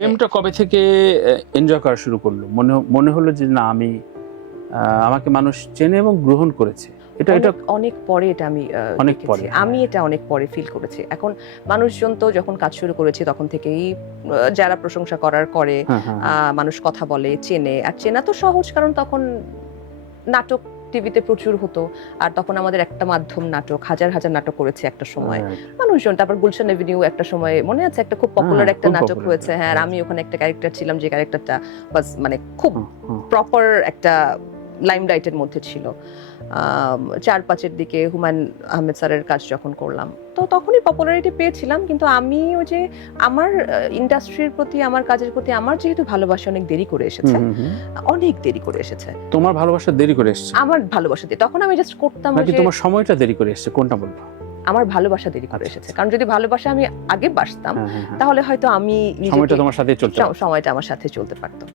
প্রেমটা কবে থেকে এনজয় করা শুরু করলো? মনে হলো যে না আমি আমাকে মানুষ চেনে এবং গ্রহণ করেছে। এটা অনেক পরে এটা আমি অনেক দেখেছি। পরে, আমি হ্যাঁ। এটা অনেক পরে ফিল করেছি। এখন মানুষজন তো যখন কাজ শুরু করেছে তখন থেকেই যারা প্রশংসা করার করে, হ্যাঁ, হ্যাঁ, হ্যাঁ। মানুষ কথা বলে, চেনে। আর চেনা তো সহজ, কারণ তখন নাটক টিভিতে প্রচুর হতো। আর তখন আমাদের একটা মাধ্যম নাটক, হাজার হাজার নাটক করেছে একটা সময়। রাইট। মানুষজন, তারপর গুলশান এভিনিউ একটা সময় মনে আছে, একটা খুব পপুলার হ্যাঁ, একটা খুব নাটক পপুলার। হয়েছে। হ্যাঁ, আর রাইট। আমি ওখানে একটা ক্যারেক্টার ছিলাম, যে ক্যারেক্টারটা বাস মানে খুব হুম, হুম। প্রপার একটা লাইমলাইটের মধ্যে ছিল। ৪-৫ এর দিকে হুমায়ূন আহমেদ স্যারের কাজ যখন করলাম, তো তখনই পপুলারিটি পেয়েছিলাম। কিন্তু আমি ওই যে আমার ইন্ডাস্ট্রির প্রতি, আমার কাজের প্রতি আমার যেহেতু ভালোবাসা অনেক দেরি করে এসেছে, হুম, হুম, হুম। অনেক দেরি করে এসেছে। তোমার ভালোবাসা দেরি করে এসছে আমার ভালোবাসা দিয়ে তখন আমি জাস্ট করতাম ওই নাকি যে, তোমার সময়টা দেরি করে এসছে, কোনটা বলবো? আমার ভালোবাসা দেরি করে আচ্ছা, এসেছে। আচ্ছা। কারণ যদি ভালোবাসা আমি আগে বাসতাম, হ্যাঁ, হ্যাঁ, হ্যাঁ। তাহলে হয়তো আমি সময়টা নিজেকে তোমার সাথেই চলতে পারত। সময়টা আমার সাথে চলতে পারতো।